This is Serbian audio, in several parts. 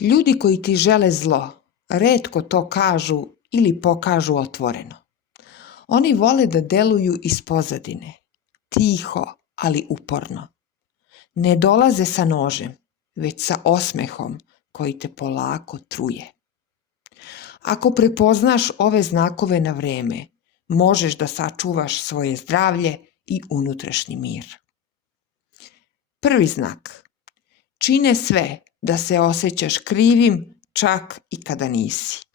Ljudi koji ti žele zlo, retko to kažu ili pokažu otvoreno. Oni vole da deluju iz pozadine, tiho, ali uporno. Ne dolaze sa nožem, već sa osmehom koji te polako truje. Ako prepoznaš ove znakove na vreme, možeš da sačuvaš svoje zdravlje i unutrašnji mir. Prvi znak. Čine sve da se osjećaš krivim čak i kada nisi.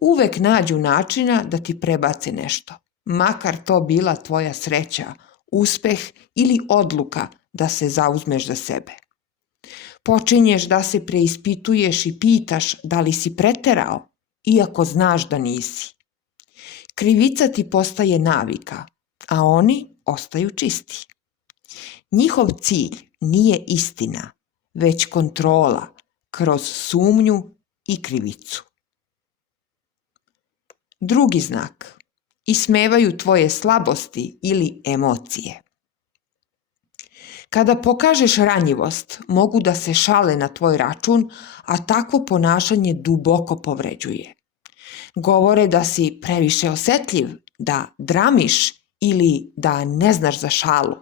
Uvek nađu načina da ti prebace nešto, makar to bila tvoja sreća, uspeh ili odluka da se zauzmeš za sebe. Počinješ da se preispituješ i pitaš da li si preterao, iako znaš da nisi. Krivica ti postaje navika, a oni ostaju čisti. Njihov cilj nije istina, već kontrola kroz sumnju i krivicu. Drugi znak. Ismevaju tvoje slabosti ili emocije. Kada pokažeš ranjivost, mogu da se šale na tvoj račun, a takvo ponašanje duboko povređuje. Govore da si previše osetljiv, da dramiš ili da ne znaš za šalu.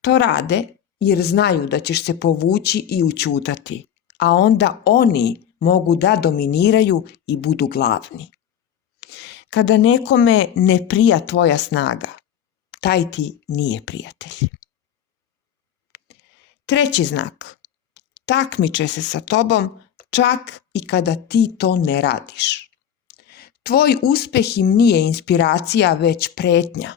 To rade jer znaju da ćeš se povući i ućutati, a onda oni mogu da dominiraju i budu glavni. Kada nekome ne prija tvoja snaga, taj ti nije prijatelj. Treći znak. Takmiče se sa tobom čak i kada ti to ne radiš. Tvoj uspeh im nije inspiracija, već pretnja.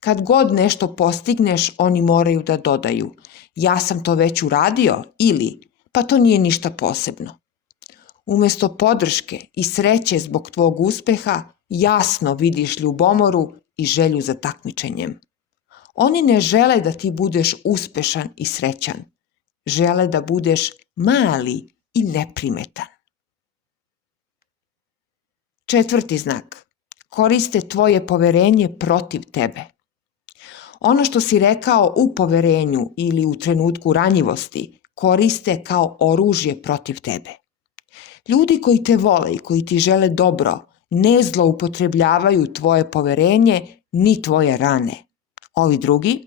Kad god nešto postigneš, oni moraju da dodaju: ja sam to već uradio ili pa to nije ništa posebno. Umesto podrške i sreće zbog tvog uspeha, jasno vidiš ljubomoru i želju za takmičenjem. Oni ne žele da ti budeš uspešan i srećan. Žele da budeš mali i neprimetan. Četvrti znak. Koriste tvoje poverenje protiv tebe. Ono što si rekao u poverenju ili u trenutku ranjivosti koriste kao oružje protiv tebe. Ljudi koji te vole i koji ti žele dobro ne zloupotrebljavaju tvoje poverenje ni tvoje rane. Ovi drugi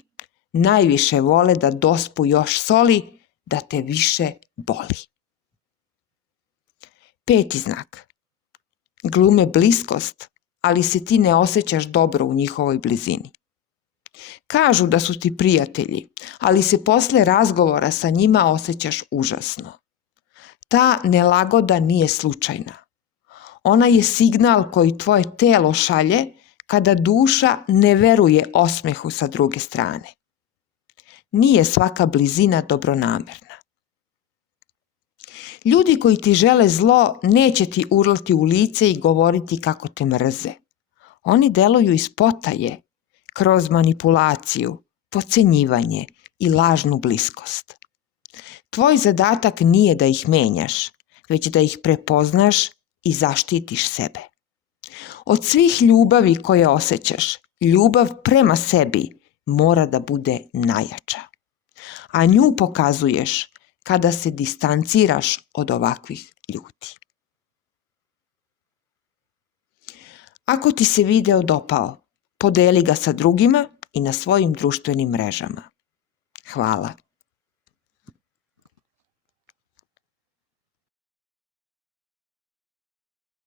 najviše vole da dospu još soli, da te više boli. Peti znak. Glume bliskost, ali se ti ne osjećaš dobro u njihovoj blizini. Kažu da su ti prijatelji, ali se posle razgovora sa njima osjećaš užasno. Ta nelagoda nije slučajna. Ona je signal koji tvoje telo šalje kada duša ne veruje osmehu sa druge strane. Nije svaka blizina dobronamerna. Ljudi koji ti žele zlo neće ti urlati u lice i govoriti kako te mrze. Oni deluju iz potaje, kroz manipulaciju, potcenjivanje i lažnu bliskost. Tvoj zadatak nije da ih menjaš, već da ih prepoznaš i zaštitiš sebe. Od svih ljubavi koje osjećaš, ljubav prema sebi mora da bude najjača. A nju pokazuješ kada se distanciraš od ovakvih ljudi. Ako ti se video dopao, podeli ga sa drugima i na svojim društvenim mrežama. Hvala.